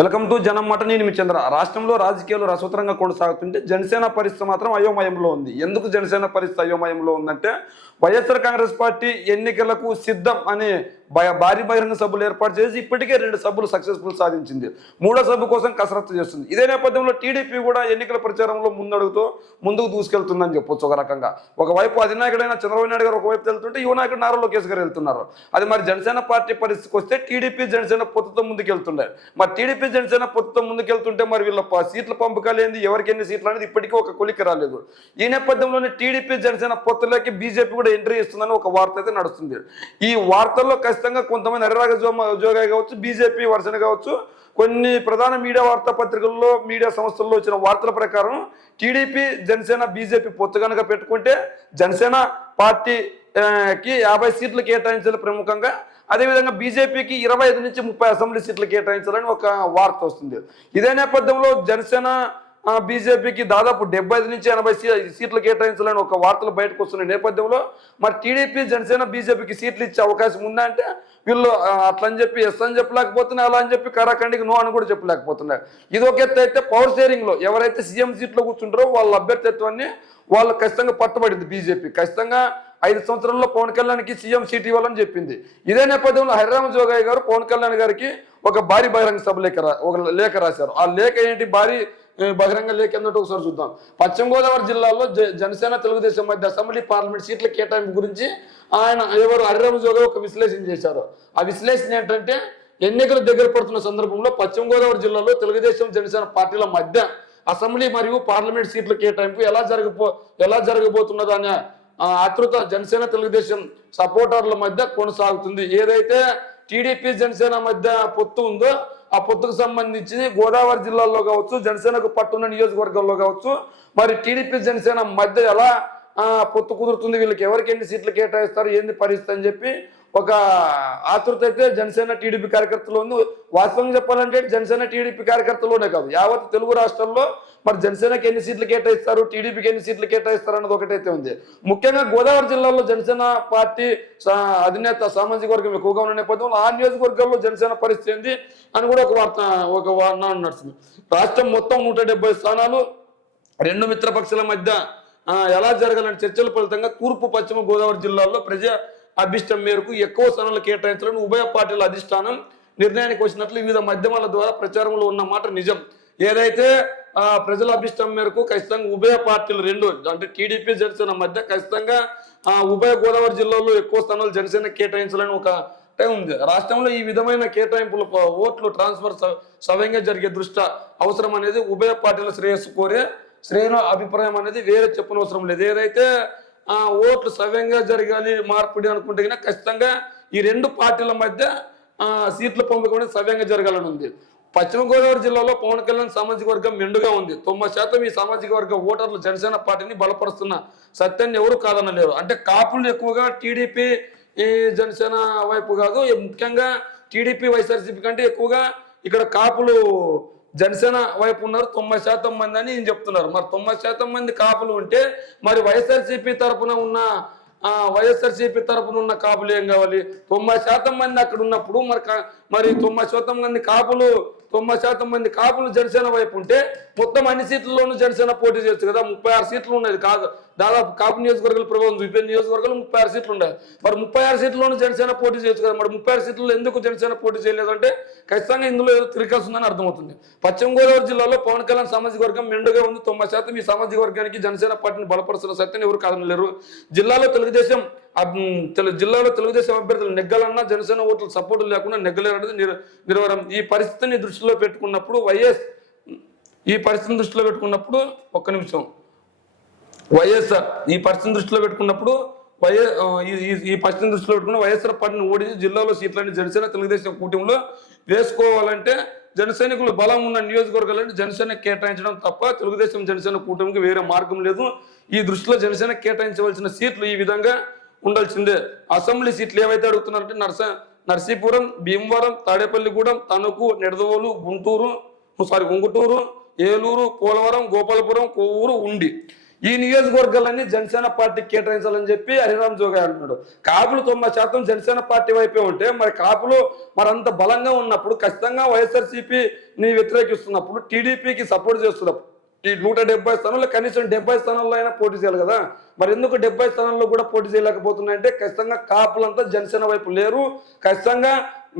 Welcome to జనం మాట. నేను మీ చంద్ర. రాష్ట్రంలో రాజకీయాలు రసవత్తరంగా కొనసాగుతుంటే జనసేన పరిస్థితి మాత్రం అయోమయంలో ఉంది. ఎందుకు జనసేన పరిస్థితి అయోమయంలో ఉందంటే వైఎస్ఆర్ కాంగ్రెస్ పార్టీ ఎన్నికలకు సిద్ధం అనే భారీ బహిరంగ సభలు ఏర్పాటు చేసి ఇప్పటికే 2 సభలు సక్సెస్ఫుల్ సాధించింది. 3వ సభ కోసం కసరత్తు చేస్తుంది. ఇదే నేపథ్యంలో టీడీపీ కూడా ఎన్నికల ప్రచారంలో ముందుకు దూసుకెళ్తుందని చెప్పొచ్చు. ఒక రకంగా ఒకవైపు అధినాయకుడైన చంద్రబాబు నాయుడు గారు ఒకవైపు వెళ్తుంటే యువ నాయకుడు నారా లోకేష్ గారు వెళ్తున్నారు. అది మరి జనసేన పార్టీ పరిస్థితికి వస్తే టీడీపీ జనసేన పొత్తుతో ముందుకెళ్తుండే. మరి టీడీపీ జనసేన పొత్తుతో ముందుకెళ్తుంటే మరి వీళ్ళ సీట్ల పంపకాలు ఏంది, ఎవరికి ఎన్ని సీట్లు అనేది ఇప్పటికీ ఒక కొలికి రాలేదు. ఈ నేపథ్యంలోనే టీడీపీ జనసేన పొత్తులోకి బీజేపీ కూడా ఎంట్రీ ఇస్తుందని ఒక వార్త అయితే నడుస్తుంది. ఈ వార్తల్లో ఖచ్చితంగా కొంతమంది హరిరాగ జోగాయి కావచ్చు, బీజేపీ వర్షన కావచ్చు, కొన్ని ప్రధాన మీడియా వార్తాపత్రికల్లో మీడియా సంస్థల్లో వచ్చిన వార్తల ప్రకారం టీడీపీ జనసేన బీజేపీ పొత్తు కనుక పెట్టుకుంటే జనసేన పార్టీకి 50 సీట్లు కేటాయించాలి ప్రముఖంగా. అదేవిధంగా బీజేపీకి 25 నుంచి 30 అసెంబ్లీ సీట్లు కేటాయించాలని ఒక వార్త వస్తుంది. ఇదే నేపథ్యంలో జనసేన బీజేపీకి దాదాపు 75 నుంచి 80 సీట్లు కేటాయించాలని ఒక వార్తలు బయటకు వస్తున్న నేపథ్యంలో మరి టీడీపీ జనసేన బీజేపీకి సీట్లు ఇచ్చే అవకాశం ఉందా అంటే వీళ్ళు అట్లని చెప్పి ఎస్ అని చెప్పలేకపోతున్నాయి, అలా అని చెప్పి కరాఖండికి నో అని కూడా చెప్పలేకపోతున్నాయి. ఇది ఒక ఎత్తు అయితే పవర్ షేరింగ్లో ఎవరైతే సీఎం సీట్లో కూర్చుంటారో వాళ్ళ అభ్యర్థిత్వాన్ని వాళ్ళు ఖచ్చితంగా పట్టుబడింది బీజేపీ. ఖచ్చితంగా 5 సంవత్సరాల్లో పవన్ కళ్యాణ్కి సీఎం సీట్ ఇవ్వాలని చెప్పింది. ఇదే నేపథ్యంలో హరిరామ జోగయ్య గారు పవన్ కళ్యాణ్ గారికి ఒక భారీ బహిరంగ సభ లేఖ రాశారు. ఆ లేఖ ఏంటి, భారీ బహిరంగ లేఖ ఏంటంటే ఒకసారి చూద్దాం. పశ్చిమ గోదావరి జిల్లాలో జనసేన తెలుగుదేశం మధ్య అసెంబ్లీ పార్లమెంట్ సీట్ల కేటాయింపు గురించి ఆయన హరిరామ జోగయ్య ఒక విశ్లేషణ చేశారు. ఆ విశ్లేషణ ఏంటంటే ఎన్నికలు దగ్గర పడుతున్న సందర్భంలో పశ్చిమ గోదావరి జిల్లాలో తెలుగుదేశం జనసేన పార్టీల మధ్య అసెంబ్లీ మరియు పార్లమెంట్ సీట్ల కేటాయింపు ఎలా జరగబోతున్నదో అనే ఆతృత జనసేన తెలుగుదేశం సపోర్టర్ల మధ్య కొనసాగుతుంది. ఏదైతే టీడీపీ జనసేన మధ్య పొత్తు ఉందో ఆ పొత్తుకు సంబంధించి గోదావరి జిల్లాలో కావచ్చు, జనసేనకు పట్టున్న నియోజకవర్గంలో కావచ్చు, మరి టీడీపీ జనసేన మధ్య ఎలా పొత్తు కుదురుతుంది, వీళ్ళకి ఎవరికి ఎన్ని సీట్లు కేటాయిస్తారు, ఏంది పరిస్థితి అని చెప్పి ఒక ఆతృత అయితే జనసేన టీడీపీ కార్యకర్తలు ఉంది. వాస్తవంగా చెప్పాలంటే జనసేన టీడీపీ కార్యకర్తలోనే కాదు, యావత్ తెలుగు రాష్ట్రాల్లో మరి జనసేనకి ఎన్ని సీట్లు కేటాయిస్తారు, టీడీపీకి ఎన్ని సీట్లు కేటాయిస్తారు అన్నది ఒకటైతే ఉంది. ముఖ్యంగా గోదావరి జిల్లాలో జనసేన పార్టీ అధినేత సామాజిక వర్గం ఎక్కువగా ఉన్న నేపథ్యంలో ఆ నియోజకవర్గాల్లో జనసేన పరిస్థితి ఏంది అని కూడా ఒక వార్త నడుస్తుంది. రాష్ట్రం మొత్తం 170 స్థానాలు 2 మిత్రపక్షాల మధ్య ఎలా జరగాలని చర్చల ఫలితంగా తూర్పు పశ్చిమ గోదావరి జిల్లాల్లో ప్రజా అభిష్టం మేరకు ఎక్కువ స్థానాలు కేటాయించాలని ఉభయ పార్టీల అధిష్టానం నిర్ణయానికి వచ్చినట్లు వివిధ మాధ్యమాల ద్వారా ప్రచారంలో ఉన్న మాట నిజం. ఏదైతే ప్రజల అభిష్టం మేరకు ఖచ్చితంగా ఉభయ పార్టీలు 2 అంటే టీడీపీ జనసేన మధ్య ఖచ్చితంగా ఉభయ గోదావరి జిల్లాలో ఎక్కువ స్థానాలు జనసేన కేటాయించాలని ఒక టైం ఉంది. రాష్ట్రంలో ఈ విధమైన కేటాయింపుల ఓట్లు ట్రాన్స్ఫర్ సవ్యంగా జరిగే దృష్ట్యా అవసరం అనేది ఉభయ పార్టీల శ్రేయస్సు కోరే శ్రేణు అభిప్రాయం అనేది వేరే చెప్పనవసరం లేదు. ఏదైతే ఓట్లు సవ్యంగా జరగాలి మార్పిడి అనుకుంటే కనుక ఖచ్చితంగా ఈ 2 పార్టీల మధ్య సీట్ల పంపిక సవ్యంగా జరగాలని ఉంది. పశ్చిమ గోదావరి జిల్లాలో పవన్ కళ్యాణ్ సామాజిక వర్గం మెండుగా ఉంది. 90% ఈ సామాజిక వర్గ ఓటర్లు జనసేన పార్టీని బలపరుస్తున్న సత్యాన్ని ఎవరు కాదనలేరు. అంటే కాపులు ఎక్కువగా టీడీపీ జనసేన వైపు కాదు, ముఖ్యంగా టీడీపీ వైఎస్ఆర్సీపీ కంటే ఎక్కువగా ఇక్కడ కాపులు జనసేన వైపు ఉన్నారు. 90% మంది అని ఈయన చెప్తున్నారు. మరి 90% మంది కాపులు ఉంటే మరి వైఎస్ఆర్సీపీ తరఫున ఉన్న కాపులు ఏం కావాలి? 90% మంది అక్కడ ఉన్నప్పుడు మరి 90% మంది కాపులు జనసేన వైపు ఉంటే మొత్తం అన్ని సీట్లలోనూ జనసేన పోటీ చేయొచ్చు కదా. 36 సీట్లు ఉన్నది కాదు, దాదాపు కాపు నియోజకవర్గాల ప్రభావం చూపే నియోజకవర్గాలు 36 సీట్లు ఉన్నాయి. మరి 36 సీట్లలోనూ జనసేన పోటీ చేయొచ్చు కదా. మరి 36 సీట్లలో ఎందుకు జనసేన పోటీ చేయలేదు అంటే ఖచ్చితంగా ఇందులో ఏదో తిరగాల్సి ఉందని అర్థమవుతుంది. పశ్చిమ గోదావరి జిల్లాలో పవన్ కళ్యాణ్ సామాజిక వర్గం మెండుగా ఉంది. 90% ఈ సామాజిక వర్గానికి జనసేన పార్టీని బలపరుస్తున్న సత్యాన్ని ఎవరు కాదనలేరు. జిల్లాలో తెలుగుదేశం అభ్యర్థులు నెగ్గాలన్నా జనసేన ఓట్ల సపోర్టు లేకుండా నెగ్గలేరనేది నిర్వరం. ఈ పరిస్థితిని దృష్టిలో పెట్టుకున్నప్పుడు వైఎస్ఆర్ పార్టీని ఓడించి జిల్లాలో సీట్లని జనసేన తెలుగుదేశం కూటమిలో వేసుకోవాలంటే జనసైనికులు బలం ఉన్న నియోజకవర్గాలను జనసేన కేటాయించడం తప్ప తెలుగుదేశం జనసేన కూటమికి వేరే మార్గం లేదు. ఈ దృష్టిలో జనసేన కేటాయించవలసిన సీట్లు ఈ విధంగా ఉండాల్సిందే. అసెంబ్లీ సీట్లు ఏవైతే అడుగుతున్నారంటే నర్సీపురం, భీమవరం, తాడేపల్లిగూడెం, తణుకు, నిడదవోలు, ఉంగుటూరు, ఏలూరు, పోలవరం, గోపాలపురం, కొవ్వూరు, ఉండి ఈ నియోజకవర్గాలన్నీ జనసేన పార్టీకి కేటాయించాలని చెప్పి హరిరామ్ జోగా అంటున్నాడు. కాపులు 90% జనసేన పార్టీ వైపే ఉంటే మరి కాపులు మరంత బలంగా ఉన్నప్పుడు ఖచ్చితంగా వైఎస్ఆర్సీపీని వ్యతిరేకిస్తున్నప్పుడు టీడీపీకి సపోర్ట్ చేస్తున్నప్పుడు ఈ 170 స్థానాల్లో కనీసం 70 స్థానాల్లో అయినా పోటీ చేయాలి కదా. మరి ఎందుకు 70 స్థానాల్లో కూడా పోటీ చేయలేకపోతున్నాయంటే ఖచ్చితంగా కాపులంతా జనసేన వైపు లేరు. ఖచ్చితంగా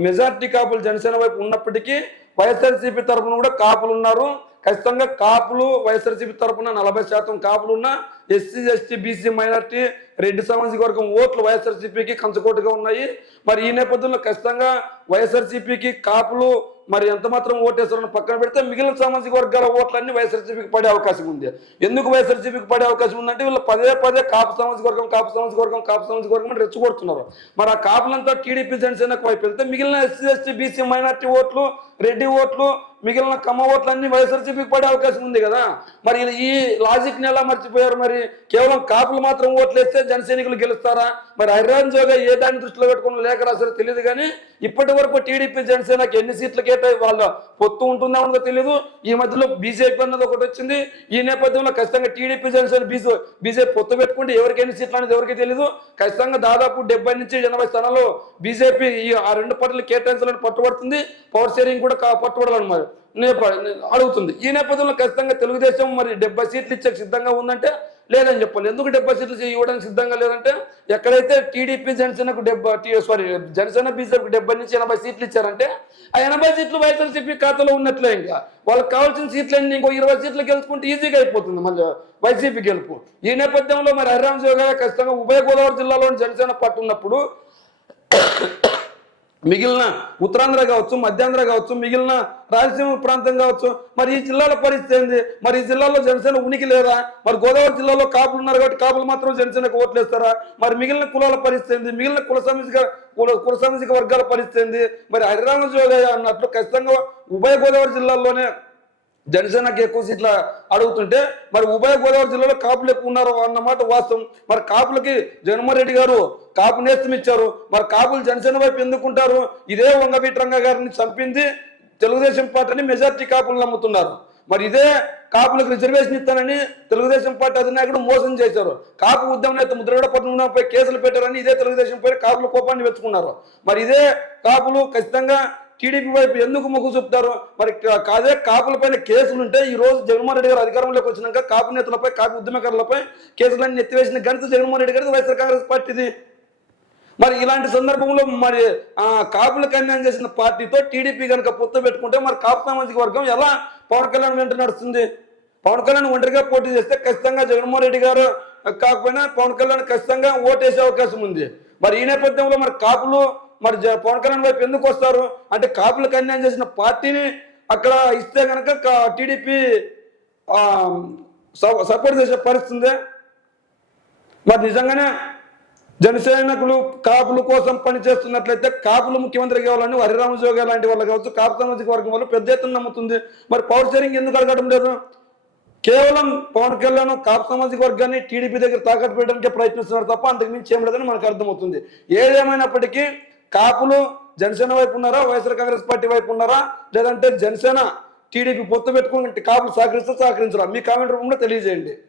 మెజార్టీ కాపులు జనసేన వైపు ఉన్నప్పటికీ వైఎస్ఆర్సీపీ తరఫున కూడా కాపులు ఉన్నారు. ఖచ్చితంగా కాపులు వైఎస్ఆర్సీపీ తరఫున 40% కాపులు ఉన్న SC ST BC minority Reddy సామాజిక వర్గం ఓట్లు వైఎస్ఆర్సీపీకి కంచుకోటుగా ఉన్నాయి. మరి ఈ నేపథ్యంలో ఖచ్చితంగా వైఎస్ఆర్సీపీకి కాపులు మరి ఎంత మాత్రం ఓటేస్తారని పక్కన పెడితే మిగిలిన సామాజిక వర్గాల ఓట్లన్నీ వైఎస్ఆర్సీపీకి పడే అవకాశం ఉంది. ఎందుకు వైఎస్ఆర్సీపీకి పడే అవకాశం ఉందంటే వీళ్ళు పదే పదే కాపు సామాజిక వర్గం కాపు సామాజిక వర్గం కాపు సామాజిక వర్గం అని రెచ్చగొడుతున్నారు. మరి ఆ కాపులంతా టీడీపీ జనసేనకు వైపు వెళ్తే మిగిలిన ఎస్సీ ఎస్టీ బీసీ మైనార్టీ ఓట్లు రెడ్డి ఓట్లు మిగిలిన కమ్మ ఓట్లన్నీ వైఎస్ఆర్సీపీకి పడే అవకాశం ఉంది కదా. మరి ఈ లాజిక్ని ఎలా మర్చిపోయారు? మరి కేవలం కాపులు మాత్రం ఓట్లు వేస్తే జనసైనికులు గెలుస్తారా? మరి హరిరామ్ జోగా ఏ దాన్ని దృష్టిలో పెట్టుకుని లేఖ రాసారో తెలియదు. కానీ ఇప్పటి వరకు టీడీపీ జనసేనకి ఎన్ని సీట్లు కేటాయి వాళ్ళ పొత్తు ఉంటుందో తెలియదు. ఈ మధ్యలో బీజేపీ అన్నది ఒకటి వచ్చింది. ఈ నేపథ్యంలో ఖచ్చితంగా టీడీపీ జనసేన బీజేపీ పొత్తు పెట్టుకుంటే ఎవరికి ఎన్ని సీట్లు అనేది ఎవరికి తెలియదు. ఖచ్చితంగా దాదాపు 70 నుంచి 80 స్థానాల్లో బీజేపీ ఆ రెండు పార్టీలు కేటాయించాలని పట్టుబడుతుంది. పవర్ షేరింగ్ కూడా పట్టుబడాలన్నమాట అడుగుతుంది. ఈ నేపథ్యంలో ఖచ్చితంగా తెలుగుదేశం మరి 70 సీట్లు ఇచ్చే సిద్ధంగా ఉందంటే లేదని చెప్పాలి. ఎందుకు 70 సీట్లు ఇవ్వడానికి సిద్ధంగా లేదంటే ఎక్కడైతే టీడీపీ జనసేనకు జనసేన బీజేపీకి 70 నుంచి 80 సీట్లు ఇచ్చారంటే ఆ 80 సీట్లు వైఎస్ఆర్సీపీ ఖాతాలో ఉన్నట్లే. ఇంకా వాళ్ళకి కావాల్సిన సీట్లన్నీ ఇంకో 20 సీట్లు గెలుచుకుంటే ఈజీగా అయిపోతుంది మళ్ళీ వైసీపీ గెలుపు. ఈ నేపథ్యంలో మరి హరిరామ్ జోగా ఖచ్చితంగా ఉభయ గోదావరి జిల్లాలోని జనసేన పార్టీ ఉన్నప్పుడు మిగిలిన ఉత్తరాంధ్ర కావచ్చు, మధ్యాంధ్ర కావచ్చు, మిగిలిన రాయలసీమ ప్రాంతం కావచ్చు, మరి ఈ జిల్లాల పరిస్థితి ఏంది? మరి ఈ జిల్లాలో జనసేన ఉనికి లేదా? మరి గోదావరి జిల్లాలో కాపులు ఉన్నారు కాబట్టి కాపులు మాత్రం జనసేనకు ఓట్లు వేస్తారా? మరి మిగిలిన కులాల పరిస్థితి ఏంది? మిగిలిన కుల సామాజిక వర్గాల పరిస్థితి ఏంది? మరి హరిరామ జోగయ్య అన్నట్లు ఖచ్చితంగా ఉభయ గోదావరి జిల్లాల్లోనే జనసేనకి ఎక్కువ సీట్లు అడుగుతుంటే మరి ఉభయ గోదావరి జిల్లాలో కాపులు ఎక్కువ ఉన్నారు అన్నమాట వాస్తవం. మరి కాపులకి జగన్మోహన్ రెడ్డి గారు కాపు నేస్తం ఇచ్చారు. మరి కాపులు జనసేన వైపు ఎందుకుంటారు? ఇదే వంగవీటి గారిని చంపింది తెలుగుదేశం పార్టీని మెజార్టీ కాపులు నమ్ముతున్నారు. మరి ఇదే కాపులకు రిజర్వేషన్ ఇస్తానని తెలుగుదేశం పార్టీ అధినాయకుడు మోసం చేశారు. కాపు ఉద్యమ నేత ముద్రగడ పద్మనాభంపై కేసులు పెట్టారని ఇదే తెలుగుదేశం పై కాపుల కోపాన్ని వెచ్చుకున్నారు. మరి ఇదే కాపులు ఖచ్చితంగా టీడీపీ వైపు ఎందుకు మొగ్గు చూపుతారు? మరి కాదే కాపుల పైన కేసులు ఉంటే ఈ రోజు జగన్మోహన్ రెడ్డి గారు అధికారంలోకి వచ్చినాక కాపు నేతలపై కాపు ఉద్యమకారులపై కేసులన్నీ ఎత్తివేసిన ఘనత జగన్మోహన్ రెడ్డి గారి వైఎస్ఆర్ కాంగ్రెస్ పార్టీది. మరి ఇలాంటి సందర్భంలో మరి కాపులకు అన్యాయం చేసిన పార్టీతో టీడీపీ కనుక పొత్తు పెట్టుకుంటే మరి కాపు సామాజిక వర్గం ఎలా పవన్ కళ్యాణ్ వెంట నడుస్తుంది? పవన్ కళ్యాణ్ ఒంటరిగా పోటీ చేస్తే ఖచ్చితంగా జగన్మోహన్ రెడ్డి గారు కాకపోయినా పవన్ కళ్యాణ్ ఖచ్చితంగా ఓటేసే అవకాశం ఉంది. మరి ఈ నేపథ్యంలో మరి కాపులు మరి పవన్ కళ్యాణ్ వైపు ఎందుకు వస్తారు అంటే కాపులకు అన్యాయం చేసిన పార్టీని అక్కడ ఇస్తే కనుక టీడీపీ సపోర్ట్ చేసే పరిస్థితి. మరి నిజంగానే జనసైనికులు కాపుల కోసం పనిచేస్తున్నట్లయితే కాపులు ముఖ్యమంత్రి కావాలని హరిరామ జోగా లాంటి వాళ్ళు కావచ్చు, కాపు సామాజిక వర్గం వాళ్ళు పెద్ద ఎత్తున నమ్ముతుంది. మరి పవర్ షేరింగ్ ఎందుకు అడగడం లేదు? కేవలం పవన్ కళ్యాణ్ కాపు సామాజిక వర్గాన్ని టీడీపీ దగ్గర తాకట్టు పెట్టడానికి ప్రయత్నిస్తున్నారు తప్ప అంతకు మించి ఏం లేదని మనకు అర్థమవుతుంది. ఏదేమైనప్పటికీ కాపులు జనసేన వైపు ఉన్నారా, వైఎస్ఆర్ కాంగ్రెస్ పార్టీ వైపు ఉన్నారా, లేదంటే జనసేన టీడీపీ పొత్తు పెట్టుకుని కాపులు సహకరిస్తే సహకరించరా? మీ కామెంట్ రూపంలో తెలియజేయండి.